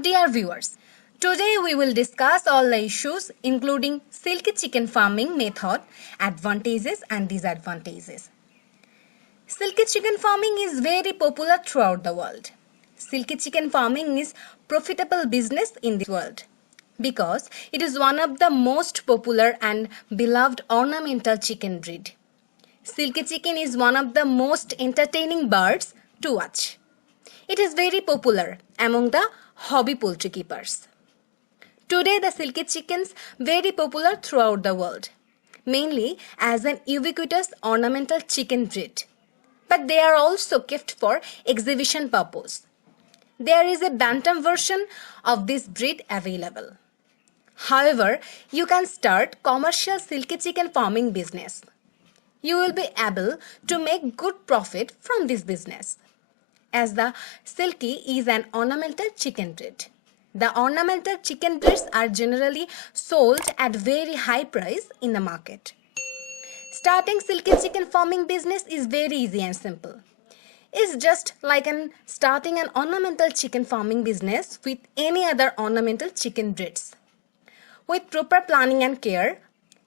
Dear viewers, today we will discuss all the issues including silky chicken farming method, advantages and disadvantages. Silky chicken farming is very popular throughout the world. Silky chicken farming is profitable business in the world because it is one of the most popular and beloved ornamental chicken breed. Silky chicken is one of the most entertaining birds to watch. It is very popular among the hobby poultry keepers. Today the silky chickens very popular throughout the world, mainly as an ubiquitous ornamental chicken breed. But they are also kept for exhibition purpose. There is a bantam version of this breed available. However, you can start commercial silky chicken farming business. You will be able to make good profit from this business, as the silky is an ornamental chicken breed. The ornamental chicken breeds are generally sold at very high price in the market. Starting silky chicken farming business is very easy and simple. It's just like starting an ornamental chicken farming business with any other ornamental chicken breeds. With proper planning and care,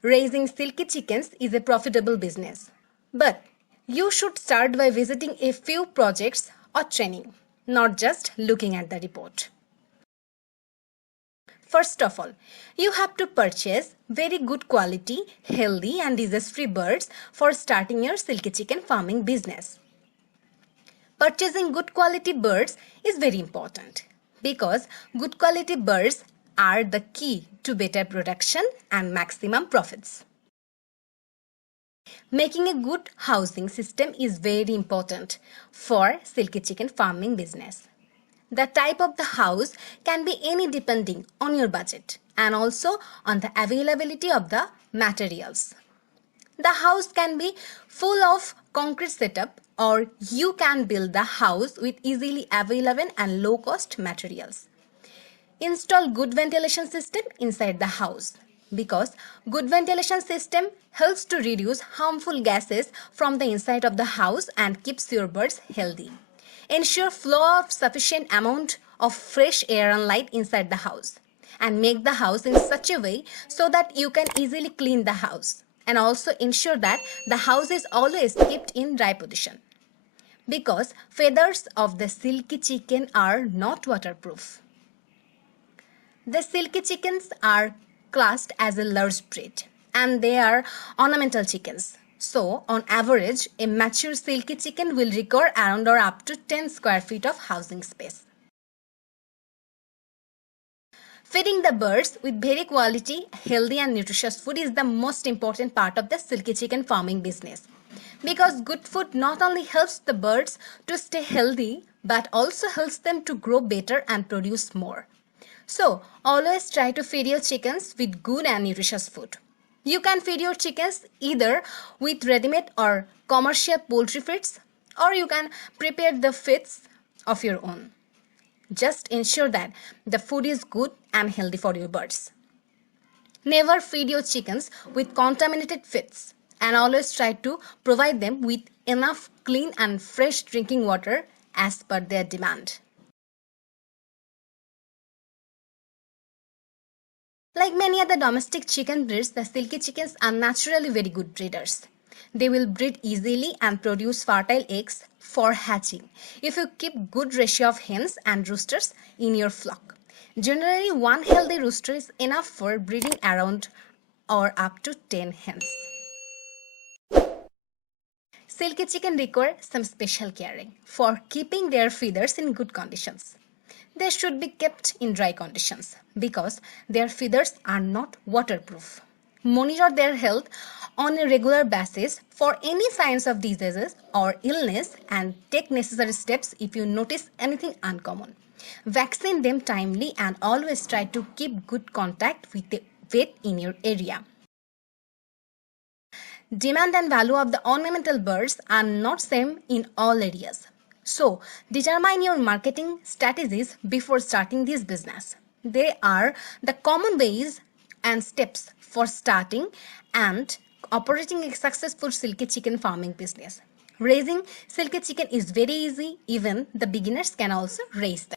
raising silky chickens is a profitable business. But you should start by visiting a few projects or training, not just looking at the report. First of all, you have to purchase very good quality, healthy and disease-free birds for starting your silky chicken farming business. Purchasing good quality birds is very important because good quality birds are the key to better production and maximum profits. Making a good housing system is very important for silky chicken farming business. The type of the house can be any depending on your budget and also on the availability of the materials. The house can be full of concrete setup or you can build the house with easily available and low cost materials. Install good ventilation system inside the house because good ventilation system helps to reduce harmful gases from the inside of the house and keeps your birds healthy. Ensure flow of sufficient amount of fresh air and light inside the house and make the house in such a way so that you can easily clean the house, and also ensure that the house is always kept in dry position because feathers of the silky chicken are not waterproof. The silky chickens are classed as a large breed and they are ornamental chickens. So, on average, a mature silky chicken will require around or up to 10 square feet of housing space. Feeding the birds with very quality, healthy and nutritious food is the most important part of the silky chicken farming business. Because good food not only helps the birds to stay healthy, but also helps them to grow better and produce more. So, always try to feed your chickens with good and nutritious food. You can feed your chickens either with ready-made or commercial poultry feeds, or you can prepare the feeds of your own. Just ensure that the food is good and healthy for your birds. Never feed your chickens with contaminated feeds and always try to provide them with enough clean and fresh drinking water as per their demand. Like many other domestic chicken breeds, the silky chickens are naturally very good breeders. They will breed easily and produce fertile eggs for hatching if you keep good ratio of hens and roosters in your flock. Generally, one healthy rooster is enough for breeding around or up to 10 hens. Silky chicken require some special caring for keeping their feathers in good conditions. They should be kept in dry conditions because their feathers are not waterproof. Monitor their health on a regular basis for any signs of diseases or illness and take necessary steps if you notice anything uncommon. Vaccine them timely and always try to keep good contact with the vet in your area. Demand and value of the ornamental birds are not same in all areas. So, determine your marketing strategies before starting this business. They are the common ways and steps for starting and operating a successful silky chicken farming business. Raising silky chicken is very easy, even the beginners can also raise them.